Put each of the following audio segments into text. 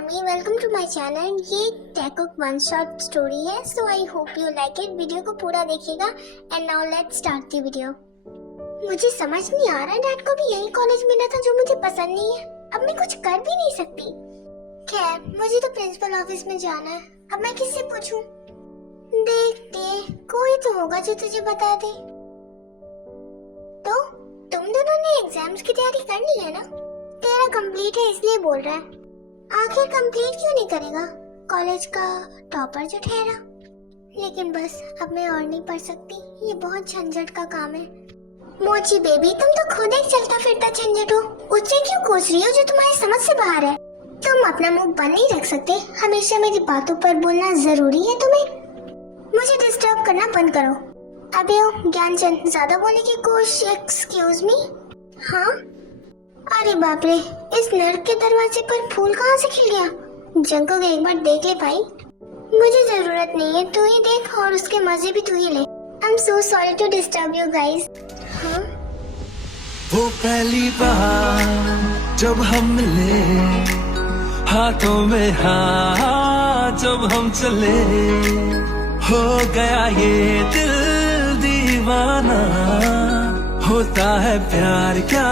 Army, welcome to my channel. ये टेकॉक one shot story है, so I hope you like it. Video को पूरा देखिएगा and now let's start the video. मुझे समझ नहीं आ रहा, डैड को भी यही कॉलेज मिला था जो मुझे पसंद नहीं है। अब मैं कुछ कर भी नहीं सकती। खैर, मुझे तो प्रिंसिपल ऑफिस में जाना है। अब मैं किससे पूछूं? देखते, कोई तो होगा जो तुझे बता दे। तो तुम दोनों ने एग्जाम्स की तैयारी कर ली है ना? तेरा कंप्लीट है इसलिए बोल रहा है। आखिर कंप्लीट क्यों नहीं करेगा? कॉलेज का टॉपर जो ठहरा। लेकिन बस अब मैं और नहीं पढ़ सकती, ये बहुत झंझट का काम है। मोची बेबी, तुम तो खुद एक चलता फिरता झंझट हो। उससे क्यों कोस रही हो जो तुम्हारी समझ से बाहर है? तुम अपना मुंह बंद नहीं रख सकते? हमेशा मेरी बातों पर बोलना जरूरी है तुम्हें? मुझे डिस्टर्ब करना बंद करो। अबे ओ ज्ञानचंद, ज्यादा बोलने की कोशिश। Excuse me. हाँ? अरे बाप रे, इस नर्क के दरवाजे पर फूल कहाँ से खिल गया? जंगल एक बार देख ले भाई। मुझे जरूरत नहीं है, तू ही देख और उसके मजे भी तू ही ले। I am so sorry to disturb you guys. हाँ? वो पहली बार जब हम मिले, हाथों में हाथ जब हम चले, हो गया ये दिल दीवाना। होता है प्यार क्या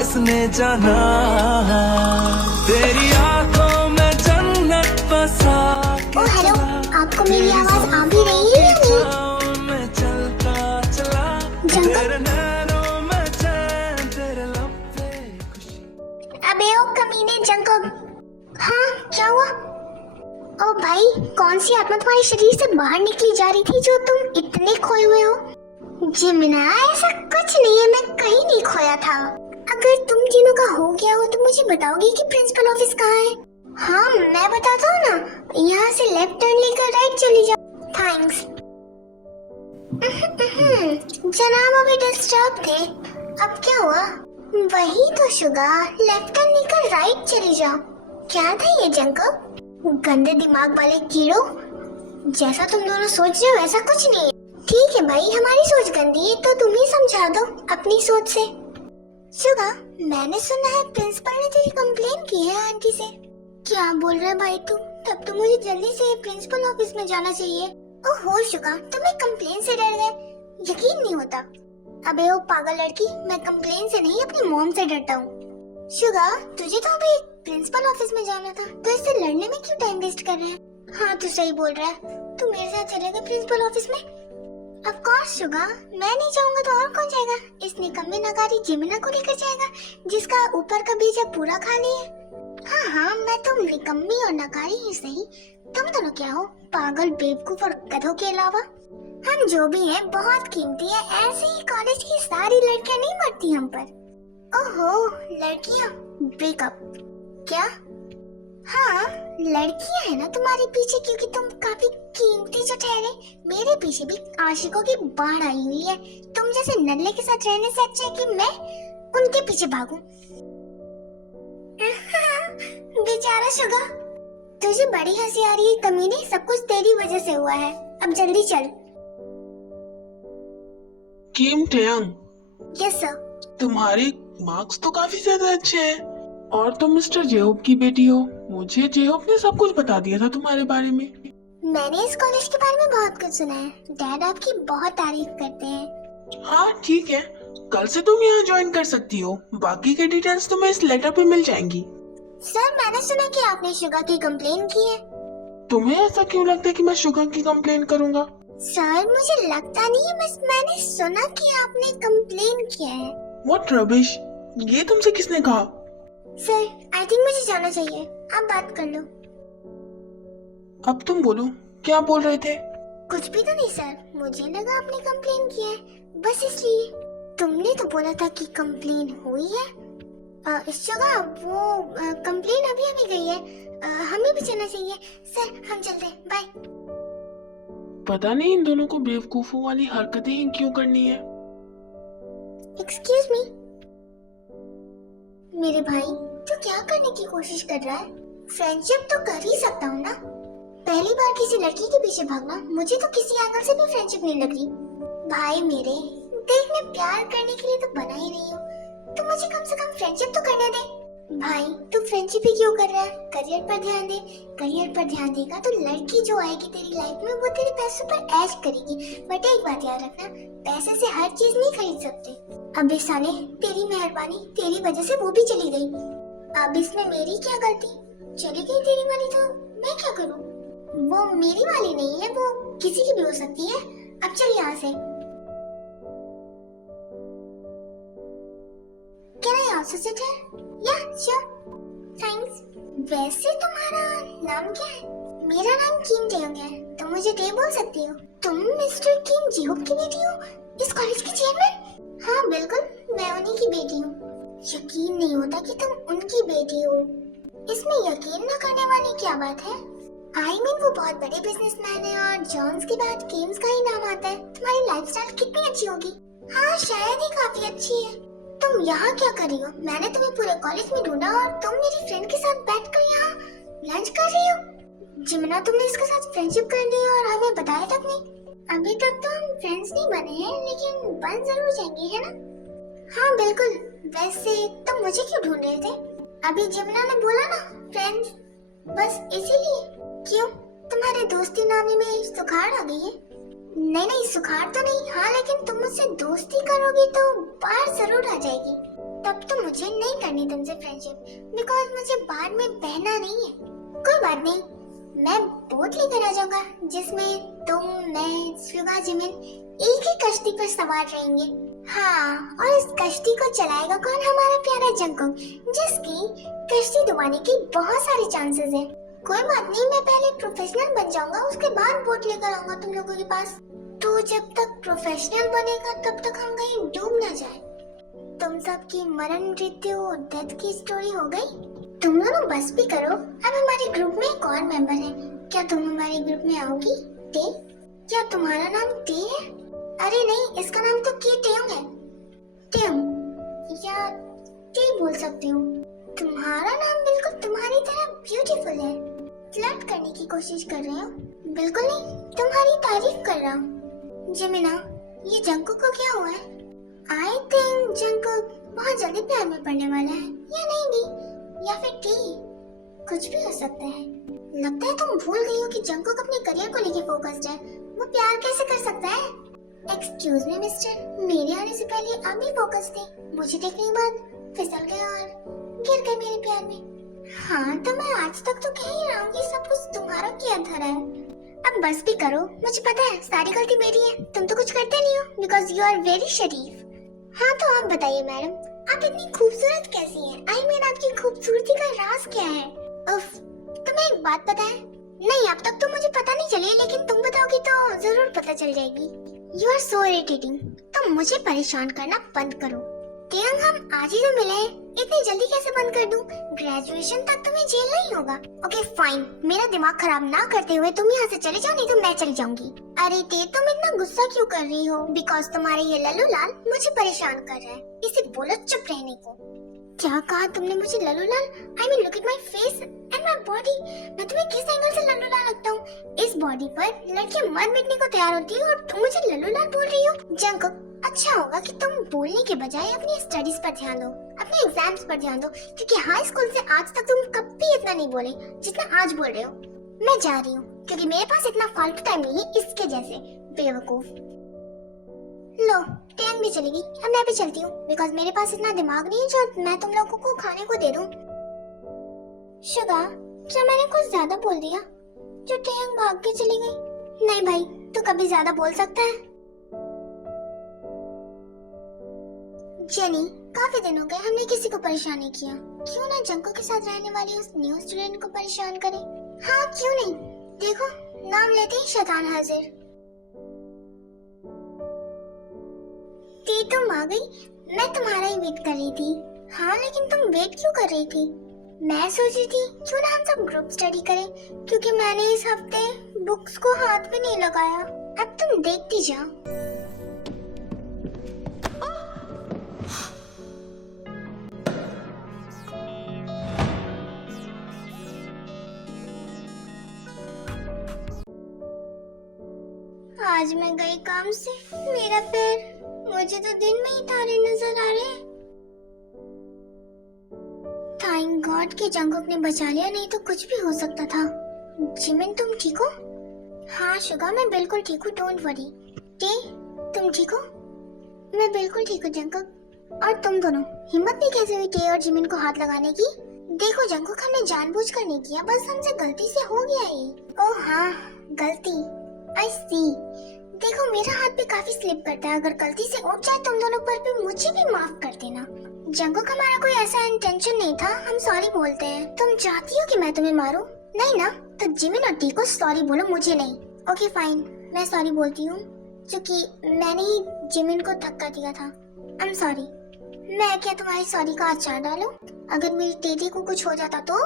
इसने जाना, तेरी आंखों में जन्नत बसा के। ओ हेलो, आपको मेरी आवाज आ भी रही है या नहीं? मैं चलता चला, तेरे नैनों में चैन, तेरे लब पे खुशी। अबे ओ कमीने जंकब। हाँ, क्या हुआ? ओ भाई, कौन सी आत्मा तुम्हारे शरीर से बाहर निकली जा रही थी जो तुम इतने खोए हुए हो? जिमिना, ऐसा कुछ नहीं है, मैं कहीं नहीं खोया था। अगर तुम तीनों का हो गया हो तो मुझे बताओगे कि प्रिंसिपल ऑफिस कहाँ है? हाँ, मैं बताता हूँ ना। यहाँ से लेफ्ट टर्न लेकर राइट चली जाओ। थैंक्स। जनाब अभी डिस्टर्ब थे। अब क्या हुआ? वही तो शुगर, लेफ्ट टर्न लेकर राइट चली जाओ। क्या था ये जंकब? गंदे दिमाग वाले कीड़ो, जैसा तुम दोनों सोच रहे हो वैसा कुछ नहीं है। ठीक है भाई, हमारी सोच गंदी है तो तुम ही समझा दो अपनी सोच से। शुगा, मैंने सुना है प्रिंसिपल ने तेरी कंप्लेन की है आंटी से। क्या बोल रहा है भाई तू? तब तो मुझे जल्दी से प्रिंसिपल ऑफिस में जाना चाहिए। ओहो शुगा, तुम्हें कंप्लेन से डर गए? यकीन नहीं होता। अबे ओ पागल लड़की, मैं कंप्लेन से नहीं अपनी मॉम से डरता हूँ। शुगा, तुझे तो अभी प्रिंसिपल ऑफिस में जाना था, तो इससे लड़ने में क्यों टाइम वेस्ट कर रहे हैं? हाँ, तू सही बोल रहा है। तू मेरे साथ चलेगा प्रिंसिपल ऑफिस में? ऑफ कोर्स शुगा, मैं नहीं जाऊंगा तो और कौन जाएगा? इस निकम्मे नगारी जिमिना को लेकर जाएगा जिसका ऊपर का बीजा पूरा खाली है। हाँ, मैं तो निकम्मी और नगारी ही सही, तुम दोनों क्या हो? पागल, बेवकूफ और गधों के अलावा हम जो भी हैं बहुत कीमती है। ऐसे ही कॉलेज की सारी लड़कियां नहीं मरती हम पर। ओहो, लड़कियां? ब्रेकअप? क्या? हाँ, लड़कियां है ना तुम्हारे पीछे, क्योंकि तुम काफी कीमती जो ठहरे। मेरे पीछे भी आशिकों की बाढ़ आई हुई है। तुम जैसे नल्ले के साथ रहने से अच्छा है कि मैं उनके पीछे भागूं। बेचारा शुगा, तुझे बड़ी हंसी आ रही है कमीने। सब कुछ तेरी वजह से हुआ है। अब जल्दी चल। किम टैंग, यस सर। तुम्हारे मार्क्स तो काफी ज्यादा अच्छे हैं और तुम मिस्टर जेहोब की बेटी हो। मुझे जेहोब ने सब कुछ बता दिया था तुम्हारे बारे में। मैंने इस कॉलेज के बारे में बहुत कुछ सुना है। डैड आपकी बहुत तारीफ करते हैं। हाँ ठीक है, कल से तुम यहाँ ज्वाइन कर सकती हो। बाकी के डिटेल्स तुम्हें इस लेटर पे मिल जाएंगी। सर, मैंने सुना कि आपने शुगर की कंप्लेन की है। तुम्हें ऐसा क्यों लगता है कि मैं शुगर की कंप्लेन करूँगा? सर, मुझे लगता नहीं है, बस मैंने सुना कि आपने कंप्लेन किया है। व्हाट रबिश, ये तुमसे किसने कहा? सर, आई थिंक मुझे जाना चाहिए। आप बात कर लो। अब तुम बोलो, क्या बोल रहे थे? कुछ भी तो नहीं सर, मुझे लगा आपने कंप्लेन किया है, बस इसलिए। तुमने तो बोला था कि कंप्लेन हुई है। इस जगह वो कंप्लेन अभी अभी गई है। हमें भी जाना चाहिए। सर, हम चलते हैं, बाय। पता नहीं इन दोनों को बेवकूफों वाली हरकतें ही क्यों करनी है। Excuse me. मेरे भाई, तू क्या करने की कोशिश कर रहा है? फ्रेंडशिप तो कर ही सकता हूँ ना। पहली बार किसी लड़की के पीछे भागना, मुझे तो किसी एंगल से भी फ्रेंडशिप नहीं लग रही। भाई मेरे, देख मैं प्यार करने के लिए तो बना ही नहीं हूँ, तो मुझे कम से कम फ्रेंडशिप तो करने दे। भाई तू फ्रेंडशिप ही क्यों कर रहा है? करियर पर ध्यान दे। करियर पर ध्यान देगा तो लड़की जो आएगी तेरी लाइफ में वो तेरे पैसों पर ऐश करेगी। बट एक बात याद रखना, पैसे से हर चीज नहीं खरीद सकते। अबे साले, तेरी मेहरबानी, तेरी वजह से वो भी चली गई। अब इसमें मेरी क्या गलती? चली गई तेरी वाली तो मैं क्या करूं? वो मेरी वाली नहीं है, वो किसी की भी हो सकती है। अब चल यहाँ से। Can I also sit here? Yeah, sure. Thanks. वैसे तुम्हारा नाम क्या है? मेरा नाम किम जेयोंग है। तुम मुझे डे बोल सकती हो। तुम मिस्टर किम जेयोंग की बेटी हो? इस कॉलेज की चेयरमैन? हाँ बिल्कुल, मैं उन्हीं की बेटी हूँ। यकीन नहीं होता कि तुम उनकी बेटी हो। इसमें यकीन न करने वाली क्या बात है? वो बहुत बड़े बिजनेसमैन है और जॉन्स के बाद किम्स का ही नाम आता है। तुम्हारी लाइफस्टाइल कितनी अच्छी होगी? हाँ शायद ही काफी अच्छी है। तुम यहाँ क्या कर रही हो? मैंने तुम्हें पूरे कॉलेज में ढूंढा और तुम मेरी फ्रेंड के साथ बैठकर यहाँ लंच कर रही हो। जिमना, तुमने इसके साथ फ्रेंडशिप कर ली और हमें बताया तक नहीं। अभी तक तो हम फ्रेंड्स नहीं बने हैं, लेकिन बन जरूर जाएंगे, है ना? हाँ बिल्कुल। वैसे तुम मुझे क्यों ढूंढ रहे थे? अभी जिमना ने बोला ना फ्रेंड्स, बस इसीलिए। क्यों, तुम्हारे दोस्ती नामे में सुखाड़ आ गई है? नहीं नहीं, सुखाड़ तो नहीं। हाँ लेकिन तुम मुझसे दोस्ती करोगी तो बाहर जरूर आ जाएगी। तब तो मुझे नहीं करनी तुमसे फ्रेंडशिप, बिकॉज मुझे बाहर में बहना नहीं है। कोई बात नहीं, मैं बोट लेकर आ जाऊंगा जिसमें तुम, मैं, सुगा, जिमिन एक ही कश्ती पर सवार रहेंगे। हाँ, और इस कश्ती को चलाएगा कौन? हमारा प्यारा जंगकुक, जिसकी कश्ती डुबाने की बहुत सारे चांसेस है। कोई बात नहीं, मैं पहले प्रोफेशनल बन जाऊंगा, उसके बाद बोट लेकर आऊंगा तुम लोगों के पास। तो जब तक प्रोफेशनल बनेगा तब तक हम कहीं डूब ना जाए। तुम सबकी मरण मृत्यु डेथ की स्टोरी हो गई। तुम दोनों बस भी करो। अब हमारे ग्रुप में एक और मेंबर है। क्या तुम हमारे ग्रुप में आओगी? टे? क्या तुम्हारा नाम टे है? अरे नहीं, इसका नाम तो की टेयोंग है। टेयोंग या टे बोल सकती हूँ। तुम्हारा नाम बिल्कुल तुम्हारी तरह ब्यूटीफुल है। फ्लर्ट करने की कोशिश कर रहे हो? बिल्कुल नहीं, तुम्हारी तारीफ कर रहा हूँ। जिमिना, ये जंगकुक को क्या हुआ है? आई थिंक जंगकुक बहुत जल्दी प्यार में पड़ने वाला है, या नहीं भी, या फिर टी, कुछ भी हो सकता है। लगता है तुम भूल गई हो कि जंगकुक अपने करियर को लेके फोकस्ड है। वो प्यार कैसे कर सकता है? एक्सक्यूज मी मिस्टर, मेरे आने से पहले आप भी फोकस थे। मुझे देखने के बाद फिसल गए और गिर गए मेरे प्यार में। हाँ तो मैं आज तक तो कह ही रहा हूँ कि सब कुछ तुम्हारा किया धरा है। अब बस भी करो, मुझे पता है सारी गलती मेरी है, तुम तो कुछ करते नहीं हो, बिकॉज यू आर वेरी शरीफ। हाँ तो आप बताइए मैडम, आप इतनी खूबसूरत कैसी हैं? आई मीन आपकी खूबसूरती का राज क्या है? उफ, तुम्हें एक बात पता है? नहीं, अब तक तो मुझे पता नहीं चली, लेकिन तुम बताओगी तो जरूर पता चल जाएगी। You are so irritating. तुम मुझे परेशान करना बंद करो। टेयोंग, हम आज ही तो मिले हैं, इतनी जल्दी कैसे बंद कर दूं? ग्रेजुएशन तक तुम्हें झेलना ही होगा। ओके फाइन, मेरा दिमाग खराब ना करते हुए तुम यहाँ से चले जाओ, नहीं तो मैं चली जाऊंगी। अरे टे, तुम इतना गुस्सा क्यों कर रही हो? बिकॉज तुम्हारे ये लल्लू लाल मुझे परेशान कर रहा है। इसे बोलो चुप रहने को। क्या कहा तुमने मुझे Lallu Lal? I mean look at my face and my body. मैं तुम्हें किस एंगल से लल्लू लाल लगता हूँ? इस बॉडी पर लड़कियां मर मिटने को तैयार होती है और तुम मुझे लल्लू लाल बोल रही हो? जंगकुक, अच्छा होगा कि तुम बोलने के बजाय अपनी स्टडीज पर ध्यान दो, अपने एग्जाम्स पर ध्यान दो, क्योंकि हाई स्कूल से आज तक तुम कभी इतना नहीं बोले जितना आज बोल रहे हो। मैं जा रही हूँ क्योंकि मेरे पास इतना फालतू टाइम नहीं है इसके जैसे बेवकूफ। लो, टेयोंग भी चलेगी, अब मैं भी चलती हूँ, बिकॉज मेरे पास इतना दिमाग नहीं है जो मैं तुम लोगों को खाने को दे दूँ। शुगा, क्या मैंने कुछ ज्यादा बोल दिया जो टेयोंग भाग के चली गई? नहीं भाई, तू कभी ज्यादा बोल सकता है। जेनी, काफी दिन हो गए हमने किसी को परेशान नहीं किया, क्यों ना जंगकुक के साथ रहने वाली उस न्यू स्टूडेंट को परेशान करें? हाँ क्यों नहीं, देखो नाम लेते ही शैतान हाजिर। टी, तुम आ गई? मैं तुम्हारा ही वेट कर रही थी। हाँ लेकिन तुम वेट क्यों कर रही थी? मैं सोच रही थी क्यों ना हम सब ग्रुप स्टडी करें, क्योंकि मैंने इस हफ्ते बुक्स को हाथ भी नहीं लगाया। अब तुम देखती जाओ। आज मैं गई काम से, मेरा पैर, मुझे तो दिन में ही तारे नजर आ रहे हैं। थैंक गॉड कि जंगकुक ने बचा लिया, नहीं तो कुछ भी हो सकता था। जिमिन तुम ठीक हो? हाँ शुगा मैं बिल्कुल ठीक हूँ, डोंट वरी। टे तुम ठीक हो? मैं बिल्कुल ठीक हूँ जंगकुक। और तुम दोनों हिम्मत भी कैसे हुई टे और जिमिन को हाथ लगाने की? देखो जंगकुक हमने जानबूझकर नहीं किया, बस हमसे गलती से हो गया ये। ओह हाँ गलती, आई सी। देखो मेरा हाथ भी काफी स्लिप करता है, अगर गलती से उठ जाए तुम दोनों पर भी मुझे भी माफ कर देना। जंगकुक हमारा कोई ऐसा इंटेंशन नहीं था, हम सॉरी बोलते हैं। तुम चाहती हो कि मैं तुम्हें मारूं? नहीं ना, तो जिमिन और टी को सॉरी बोलो, मुझे नहीं। ओके फाइन, मैं सॉरी बोलती हूँ, क्योंकि मैंने ही जिमिन को धक्का दिया था। I am sorry. मैं क्या तुम्हारी सॉरी का अचार डालूं? अगर मेरी टेटी को कुछ हो जाता तो?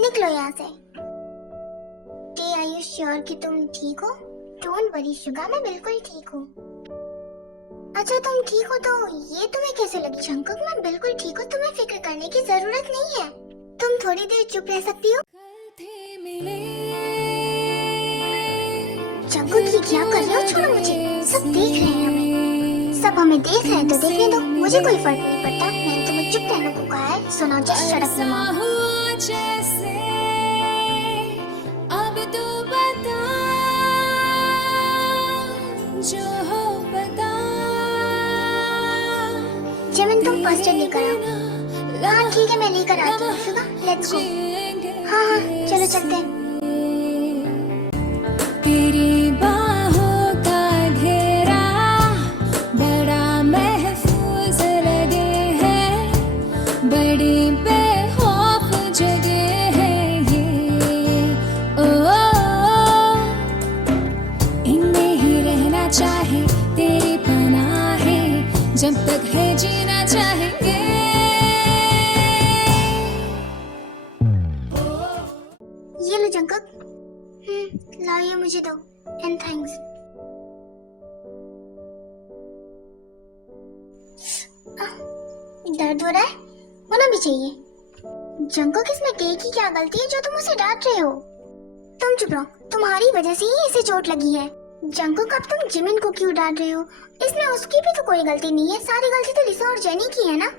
निकलो यहाँ से। टे आर यू श्योर कि तुम ठीक हो? डोंट वरी शुगा मैं बिल्कुल ठीक हूँ। अच्छा तुम ठीक हो तो ये तुम्हें कैसे लगी जंगकुक? मैं बिल्कुल ठीक हूँ, तुम्हें फिक्र करने की जरूरत नहीं है। तुम थोड़ी देर चुप रह सकती हो? जंगकुक ये क्या कर रहे हो? छोड़ो मुझे, सब देख रहे हैं हमें। सब हमें देख रहे हैं तो देखने दो, मुझे कोई फर्क नहीं पड़ता। मैंने तुम्हें चुप रहने को कहा है, सुनो just shut up your mouth. अब तू बता जो हो बता। जिमिन तुम फर्स्ट एड लेकर आओ। हाँ ठीक है मैं लेकर आती हूँ शुगा, लेट्स गो। हाँ हाँ चलो चलते हैं। तेरी बाहों का घेरा बड़ा महफूज लगे है, बड़ी बेखौफ जगह है ये। ओ इनमें ही रहना चाहे तेरी पनाह है, जब तक है जीना चाहेंगे। ये लो जंगकुक, लाओ ये मुझे दो, एंड थैंक्स। दर्द हो रहा है? होना भी चाहिए। जंगकुक इसमें टे की क्या गलती है जो तुम उसे डांट रहे हो? तुम चुप रहो, तुम्हारी वजह से ही इसे चोट लगी है। जंगकुक अब तुम जिमिन को क्यों डांट रहे हो? इसमें उसकी भी तो कोई गलती नहीं है, सारी गलती तो लिसा और जेनी की है ना।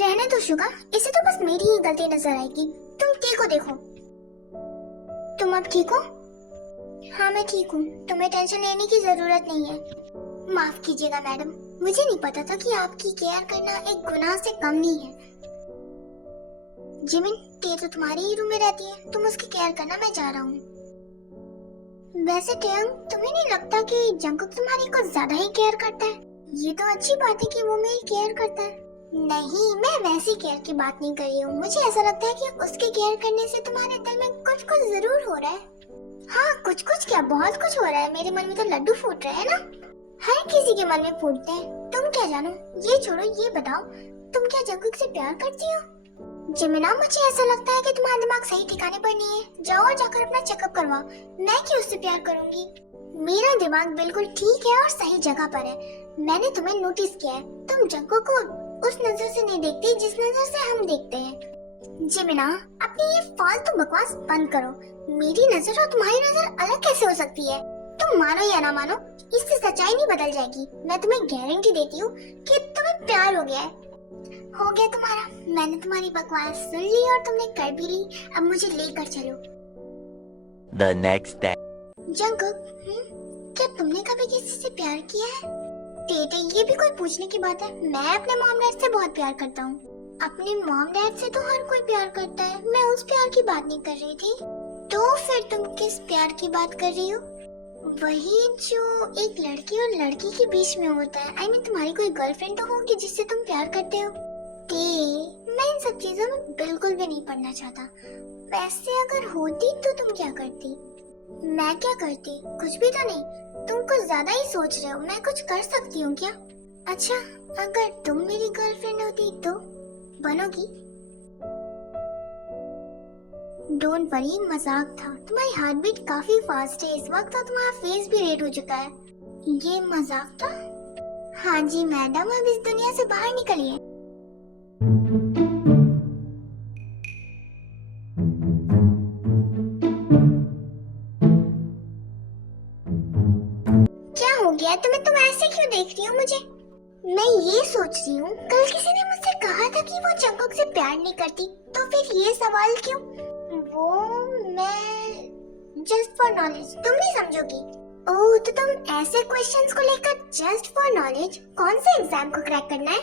रहने दो शुगा, इसे तो बस मेरी ही गलती नजर आएगी। तुम टे को देखो। तुम अब ठीक हो? हाँ मैं ठीक हूँ, तुम्हें टेंशन लेने की जरूरत नहीं है। माफ कीजिएगा मैडम, मुझे नहीं पता था कि आपकी केयर करना एक गुनाह से कम नहीं है। जिमिन टे तो तुम्हारे ही रूम में रहती है, तुम उसकी केयर करना, मैं जा रहा हूँ। वैसे टेयंग तुम्हें नहीं लगता कि जंगकुक तुम्हारी कुछ ज्यादा ही केयर करता है? ये तो अच्छी बात है कि वो मेरी केयर करता है। नहीं मैं वैसी केयर की बात नहीं कर रही हूँ, मुझे ऐसा लगता है कि उसके केयर करने से तुम्हारे दिल में कुछ कुछ जरूर हो रहा है। हाँ कुछ कुछ क्या, बहुत कुछ हो रहा है। मेरे मन में तो लड्डू फूट रहे हैं ना, हर किसी के मन में फूटते हैं। तुम क्या जानो, ये छोड़ो, ये बताओ तुम क्या जंगकुक से प्यार करती हो? जिमिना मुझे ऐसा लगता है कि तुम्हारा दिमाग सही ठिकाने पर नहीं है, जाओ और जाकर अपना चेकअप करवाओ। मैं क्यों उससे प्यार करूंगी? मेरा दिमाग बिल्कुल ठीक है और सही जगह पर है। मैंने तुम्हें नोटिस किया है, तुम जंगकुक को उस नजर से नहीं देखती जिस नजर से हम देखते हैं। जिमिना अपनी ये फालतू बकवास बंद करो। मेरी नजर और तुम्हारी नजर अलग कैसे हो सकती है? तुम मानो या ना मानो, इससे सच्चाई नहीं बदल जाएगी। मैं तुम्हें गारंटी देती हूँ कि तुम्हें प्यार हो गया है। हो गया तुम्हारा, मैंने तुम्हारी बकवास सुन ली और तुमने कर भी ली। अब मुझे लेकर चलो। The next day. जंगकुक क्या तुमने कभी किसी से प्यार किया है? टेटे ये भी कोई पूछने की बात है? मैं अपने मॉम डैड से बहुत प्यार करता हूँ। अपने मॉम डैड से तो हर कोई प्यार करता है, मैं उस प्यार की बात नहीं कर रही थी। तो फिर तुम किस प्यार की बात कर रही हो? वही जो एक लड़की और लड़की के बीच में होता है। आई मीन तुम्हारी कोई गर्लफ्रेंड तो होगी जिससे तुम प्यार करते हो। मैं इन सब चीजों में बिल्कुल भी नहीं पढ़ना चाहता। वैसे अगर होती तो तुम क्या करती? मैं क्या करती? कुछ भी तो नहीं। तुम कुछ ज्यादा ही सोच रहे हो। मैं कुछ कर सकती हूँ क्या? अच्छा अगर तुम मेरी गर्लफ्रेंड होती तो बनोगी? डोंट वरी, मजाक था। तुम्हारी हार्ट बीट काफी फास्ट है इस वक्त और तुम्हारा फेस भी रेड हो चुका है। ये मजाक था? हाँ जी मैडम, अब इस दुनिया से बाहर निकलिए। क्या हो गया तुम्हें? तुम ऐसे क्यों देख रही हो मुझे? मैं ये सोच रही हूँ, कल किसी ने मुझसे कहा था कि वो जंगकुक से प्यार नहीं करती, तो फिर ये सवाल क्यों? वो मैं जस्ट फॉर नॉलेज, तुम नहीं समझोगी। ओह, तो तुम ऐसे क्वेश्चंस को लेकर जस्ट फॉर नॉलेज कौन से एग्जाम को क्रैक करना है?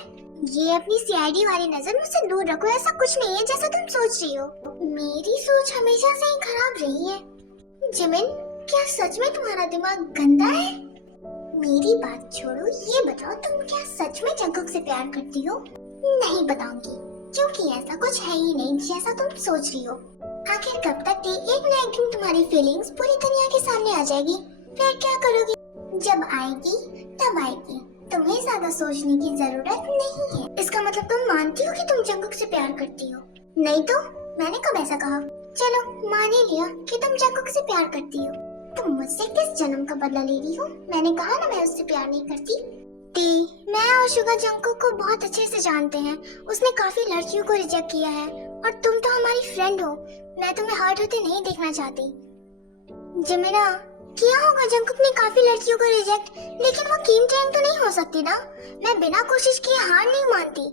ये अपनी सीआईडी वाली नजर मुझसे दूर रखो, ऐसा कुछ नहीं है जैसा तुम सोच रही हो। मेरी सोच हमेशा से ही खराब रही है। जिमिन, क्या सच में तुम्हारा दिमाग गंदा है? मेरी बात छोड़ो, ये बताओ तुम क्या सच में जंगकुक से प्यार करती हो? नहीं बताऊंगी, क्योंकि ऐसा कुछ है ही नहीं जैसा तुम सोच रही हो। आखिर कब तक एक ना एक दिन तुम्हारी फीलिंग्स पूरी दुनिया के सामने आ जाएगी, फिर क्या करोगी? जब आएगी तब आएगी, तुम्हें ज्यादा सोचने की जरूरत नहीं है। इसका मतलब तुम मानती हो कि तुम जंगकुक से प्यार करती हो? नहीं तो मैंने कब ऐसा कहा? चलो मान ही लिया कि तुम जंगकुक से प्यार करती हो। तुम मुझसे किस जन्म का बदला ले रही हो? मैंने कहा ना मैं उससे प्यार नहीं करती। मैं और शुगा जंगकुक को बहुत अच्छे से जानते हैं। उसने काफी लड़कियों को रिजेक्ट किया है और तुम तो हमारी फ्रेंड हो। मैं तुम्हें हर्ट होते नहीं देखना चाहती। जिमिना, किया होगा जंगकुक ने काफी लड़कियों को रिजेक्ट, लेकिन वो किम टैंग तो नहीं हो सकती ना। मैं बिना कोशिश किए हार नहीं मानती।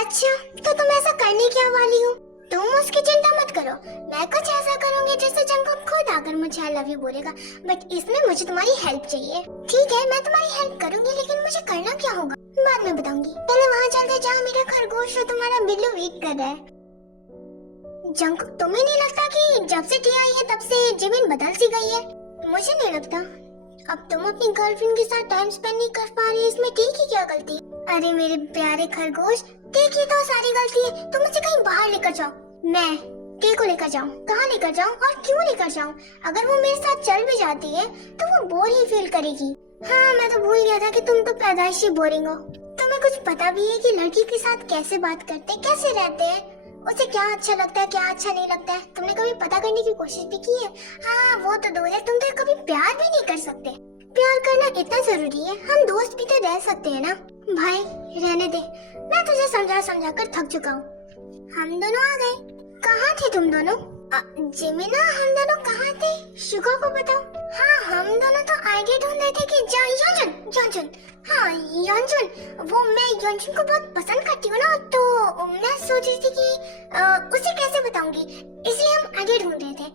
अच्छा, तो तुम ऐसा करने क्या वाली हो? तुम उसकी चिंता मत करो, मैं कुछ ऐसा करूंगी जिससे जंगकुक खुद आकर मुझे आई लव यू बोलेगा। बट इसमें मुझे तुम्हारी हेल्प चाहिए। ठीक है, मैं तुम्हारी हेल्प करूंगी, लेकिन मुझे करना क्या होगा बाद में बताऊंगी। पहले वहाँ चलते जहाँ मेरा खरगोश और तुम्हारा बिल्लू वेट कर रहा है। जंगकुक, तुम्हें नहीं लगता कि जब से टी आई है तब से जिमिन बदल सी गई है? मुझे नहीं लगता। अब तुम अपनी गर्लफ्रेंड के साथ टाइम स्पेंड नहीं कर पा रही, इसमें टी की क्या गलती? अरे मेरे प्यारे खरगोश, टी की तो सारी गलती है। तुम मुझे कहीं बाहर लेकर जाओ। मैं टी को लेकर जाऊं? कहाँ लेकर जाऊं और क्यों लेकर जाऊं? अगर वो मेरे साथ चल भी जाती है तो वो बोर ही फील करेगी। हाँ, मैं तो भूल गया था कि तुम तो पैदाइशी बोरिंग हो। तुम्हें कुछ पता भी है कि लड़की के साथ कैसे बात करते, कैसे रहते हैं, उसे क्या अच्छा लगता है, क्या अच्छा नहीं लगता है? तुमने कभी पता करने की कोशिश भी की है? हाँ, वो तो दूर है, तुम तो कभी प्यार भी नहीं कर सकते। प्यार करना इतना जरूरी है? हम दोस्त भी तो रह सकते हैं ना। भाई रहने दे, मैं तुझे समझा कर थक चुका हूँ। हम दोनों आ गए। कहाँ थे तुम दोनों? जिमिना, हम दोनों कहाँ थे? शुगा को बताओ। हाँ, हम दोनों तो आईडी ढूंढ रहे थे कि योंजुन। हाँ, योंजुन, वो मैं योंजुन को बहुत पसंद करती हूँ ना, तो मैं सोच रही थी कि उसे कैसे बताऊंगी, इसलिए हम आईडी ढूंढ रहे थे।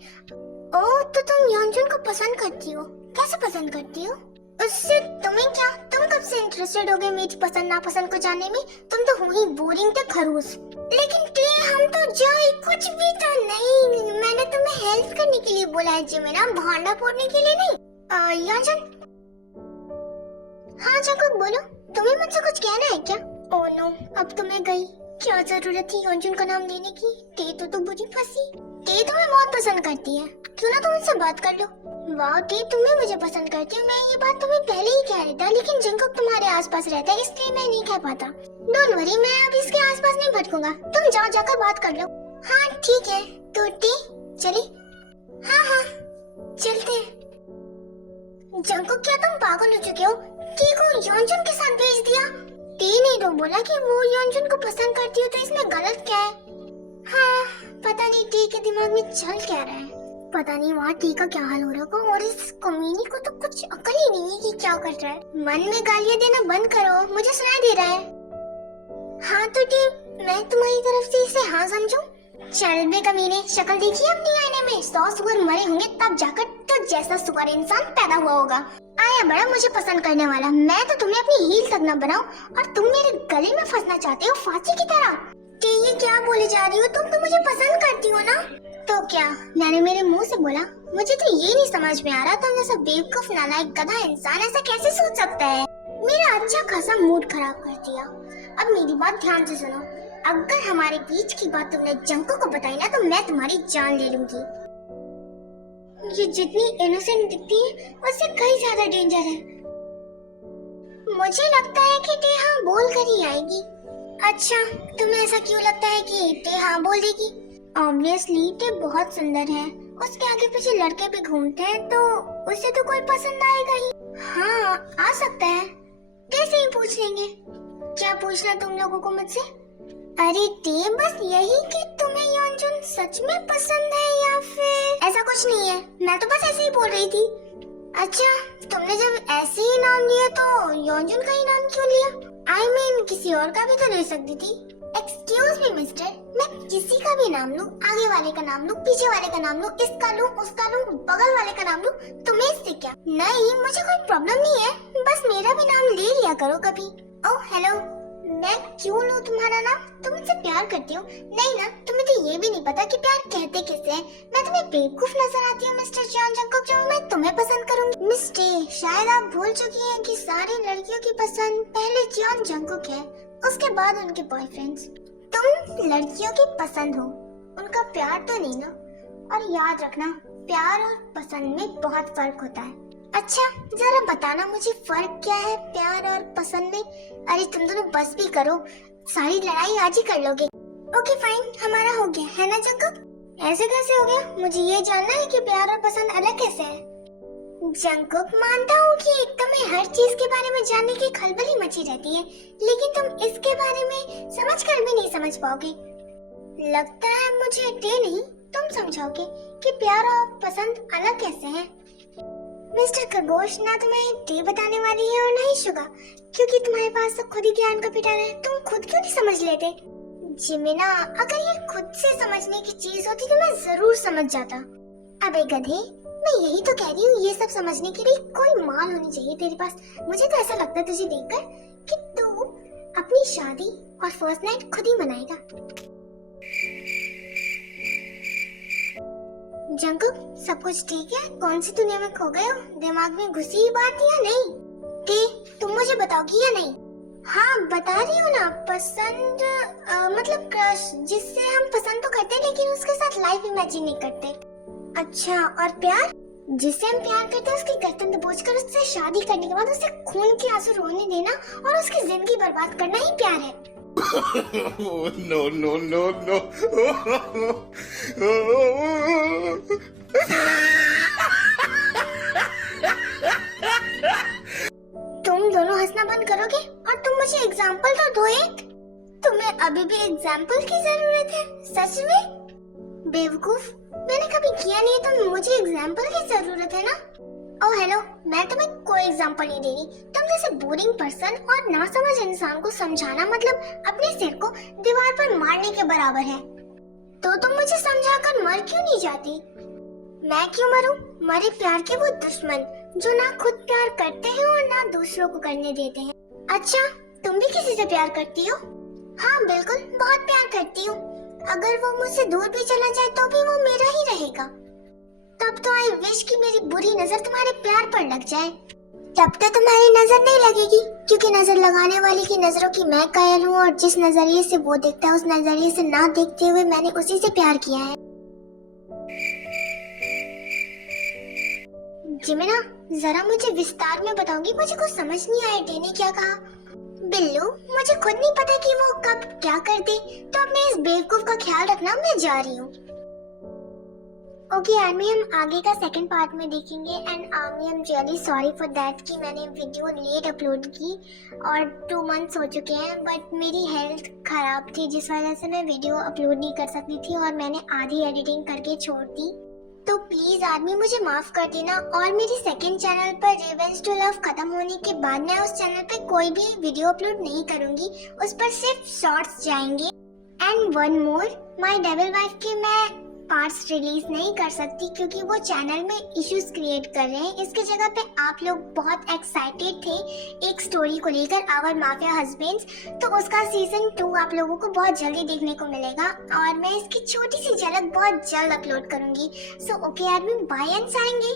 ओह, तो तुम योंजुन को पसंद करती हो? कैसे पसंद करती हो? उससे तुम्हें क्या? तुम कब से इंटरेस्टेड हो गए मेरी पसंद नापसंद को जानने में? तुम तो हो ही बोरिंग थे खरूस। लेकिन हम तो जाए कुछ भी तो नहीं। मैंने तुम्हें हेल्प करने के लिए बोला है जिमिना, भांडा फोड़ने के लिए नहीं। योंजुन। हाँ जंगकुक, बोलो, तुम्हें मुझसे कुछ कहना है क्या? ओह नो, अब तो मैं गई। क्या जरूरत थी योंजुन का नाम लेने की? टे तो बुरी फंसी। टे तुम्हें बहुत पसंद करती है, क्यों ना तुम उससे बात कर लो। वाह टी, तुम्हें मुझे पसंद करती हो। मैं ये बात तुम्हें पहले ही कह रहा था, लेकिन जंगकुक तुम्हारे आसपास रहता है इसलिए मैं नहीं कह पाता। डोंट वरी, मैं अब इसके आसपास नहीं भटकूंगा। तुम जाओ, जाकर बात कर लो। हाँ ठीक है, तो टी चले? हाँ चलते। जंगकुक, क्या तुम पागल हो चुके हो? टी को योंजुन के साथ भेज दिया? टी ने तो बोला कि वो योंजुन को पसंद करती हो, तो इसमें गलत क्या है? हाँ, पता नहीं टी के दिमाग में चल क्या रहा है। पता नहीं वहाँ टी का क्या हाल हो रहा होगा, और इस कमीनी को तो कुछ अकल ही नहीं है कि क्या कर रहा है। मन में गालियाँ देना बंद करो, मुझे सुनाई दे रहा है। हाँ तो टी, मैं तुम्हारी तरफ से इसे हाँ समझूं? चल बे कमीने, शक्ल देखी अपनी आईने में? 100 सुअर मरे होंगे तब जाकर तो जैसा सुअर इंसान पैदा हुआ होगा। आया बड़ा मुझे पसंद करने वाला। मैं तो तुम्हें अपनी हील तक न बनाऊं और तुम मेरे गले में फंसना चाहते हो फांसी की तरह। टी, ये क्या बोले जा रही हो? तुम तो मुझे पसंद करती हो ना? तो क्या मैंने मेरे मुंह से बोला? मुझे तो ये नहीं समझ में आ रहा, तुम जैसा बेवकूफ नालायक गधा इंसान ऐसा कैसे सोच सकता है? मेरा अच्छा खासा मूड खराब कर दिया। अब मेरी बात ध्यान से सुनो, अगर हमारे बीच की बात तुमने जंगकुक को बताई ना तो मैं तुम्हारी जान ले लूंगी। ये जितनी इनोसेंट दिखती है उससे कहीं ज्यादा डेंजर है। मुझे लगता है कि टे हाँ बोल कर ही आएगी। अच्छा, तुम्हें ऐसा क्यों लगता है कि टे हाँ बोल देगी? ऑब्वियसली टे बहुत सुंदर है, उसके आगे पीछे लड़के भी घूमते हैं तो उसे तो कोई पसंद आएगा ही। हाँ आ सकता है, टे से ही पूछ लेंगे। क्या पूछना तुम लोगों को मुझसे? अरे टे, बस यही कि तुम्हें योंजुन सच में पसंद है या फिर ऐसा कुछ नहीं है, मैं तो बस ऐसे ही बोल रही थी। अच्छा, तुमने जब ऐसे ही नाम लिया तो योंजुन का ही नाम क्यों लिया? I mean, किसी और का भी तो ले सकती थी। एक्सक्यूज मी मिस्टर, मैं किसी का भी नाम लूं, आगे वाले का नाम लूं, पीछे वाले का नाम लूं, इसका लूं, उसका लूं, बगल वाले का नाम लूं, तुम्हें इससे क्या? नहीं, मुझे कोई प्रॉब्लम नहीं है, बस मेरा भी नाम ले लिया करो कभी। ओह हेलो, मैं क्यों लूं तुम्हारा नाम? तुम मुझसे प्यार करती हो? नहीं ना, तुम्हें तो ये भी नहीं पता कि प्यार कहते किसे हैं। मैं तुम्हें बेवकूफ नजर आती हूँ मिस्टर जॉन जंकुक, जो मैं तुम्हें पसंद करूंगी। मिस्टर, शायद आप भूल चुकी हैं कि सारी लड़कियों की पसंद पहले जॉन जंकुक है, उसके बाद उनके बॉयफ्रेंड्स। तुम लड़कियों की पसंद हो, उनका प्यार तो नहीं ना। और याद रखना, प्यार और पसंद में बहुत फर्क होता है। अच्छा, जरा बताना मुझे फर्क क्या है प्यार और पसंद में? अरे तुम दोनों बस भी करो, सारी लड़ाई आज ही कर लोगे। ओके फाइन, हमारा हो गया है ना जंकुक? ऐसे कैसे हो गया? मुझे ये जानना है कि प्यार और पसंद अलग कैसे है। जंकुक, मानता हूँ कि तुम्हें हर चीज के बारे में जानने की खलबली मची रहती है, लेकिन तुम इसके बारे में समझ कर भी नहीं समझ पाओगे। लगता है मुझे डे नहीं, तुम समझाओगे कि प्यार और पसंद अलग कैसे हैं। मिस्टर खरगोश, ना तुम्हें डे बताने वाली है और ना ही शुगा, क्योंकि तुम्हारे पास तो खुद ही ज्ञान का पिटारा है। तुम खुद क्यों नहीं समझ लेते? जिमिना, अगर ये खुद से समझने की चीज होती तो मैं जरूर समझ जाता। अबे गधे, मैं यही तो कह रही हूँ, ये सब समझने के लिए कोई माल होनी चाहिए तेरे पास। मुझे तो ऐसा लगता है तुझे देखकर कि तू अपनी शादी और फर्स्ट नाइट खुद ही मनाएगा। जंकुक, सब कुछ ठीक है? कौन सी दुनिया में खो गए हो? दिमाग में घुसी ही बात या नहीं? तुम मुझे बताओगी या नहीं? हाँ बता रही हूँ ना, पसंद मतलब क्रश, जिससे हम पसंद तो करते लेकिन उसके साथ लाइफ इमेजिन नहीं करते। अच्छा, और प्यार? जिससे हम प्यार करते हैं उसकी गर्दन दबोचकर उससे शादी करने के बाद उसे खून के आंसू रोने देना और उसकी जिंदगी बर्बाद करना ही प्यार है। No, no, no, no. तुम दोनों हंसना बंद करोगे और तुम मुझे एग्जाम्पल तो दो एक। तुम्हें अभी भी एग्जाम्पल की जरूरत है? सच में? बेवकूफ, मैंने कभी किया नहीं तो मुझे एग्जाम्पल की जरूरत है ना? ओह हेलो, मैं तुम्हें कोई एग्जाम्पल नहीं दे रही। तुम जैसे बोरिंग पर्सन और नासमझ इंसान को समझाना मतलब अपने सिर को दीवार पर मारने के बराबर है। तो तुम मुझे समझाकर मर क्यों नहीं जाती? मैं क्यों मरूं? मरे प्यार के वो दुश्मन जो ना खुद प्यार करते हैं और ना दूसरों को करने देते हैं। अच्छा, तुम भी किसी से प्यार करती हो? हाँ बिल्कुल, बहुत प्यार करती हूँ। अगर वो मुझसे दूर भी चला जाए तो भी वो मेरा ही रहेगा। तब तो आई विश कि मेरी बुरी नजर तुम्हारे प्यार पर लग जाए। तब तो तुम्हारी नजर नहीं लगेगी, क्योंकि नजर लगाने वाले की नजरों की मैं कायल हूँ और जिस नजरिए से वो देखता है उस नजरिए से ना देखते हुए मैंने उसी से प्यार किया है। जिमिना, जरा मुझे विस्तार में बताओगी? मुझे कुछ समझ नहीं आया डे ने क्या कहा। बिल्लू, मुझे खुद नहीं पता कि वो कब क्या कर दे, तो अपने इस बेवकूफ का ख्याल रखना, मैं जा रही हूँ। ओके आर्मी, हम आगे का सेकंड पार्ट में देखेंगे। And army, I am really sorry for that कि मैंने वीडियो लेट अपलोड की और 2 मंथ्स हो चुके हैं, बट मेरी हेल्थ खराब थी जिस वजह से मैं वीडियो अपलोड नहीं कर सकती थी और मैंने आधी एडिटिंग करके छोड़ दी। तो प्लीज आर्मी, मुझे माफ कर देना। और मेरी सेकंड चैनल पर रिवेंज टू लव खत्म होने के बाद मैं उस चैनल पे कोई भी वीडियो अपलोड नहीं करूंगी, उस पर सिर्फ शॉर्ट्स जाएंगे। And one more, my devil wife के मैं पार्ट्स रिलीज नहीं कर सकती क्योंकि वो चैनल में इश्यूज क्रिएट कर रहे हैं। इसके जगह पे आप लोग बहुत एक्साइटेड थे एक स्टोरी को लेकर, आवर माफिया हस्बैंड्स, तो उसका सीजन 2 आप लोगों को बहुत जल्दी देखने को मिलेगा और मैं इसकी छोटी सी झलक बहुत जल्द अपलोड करूंगी। सो ओके आदमी, बाय एंड साएंगे।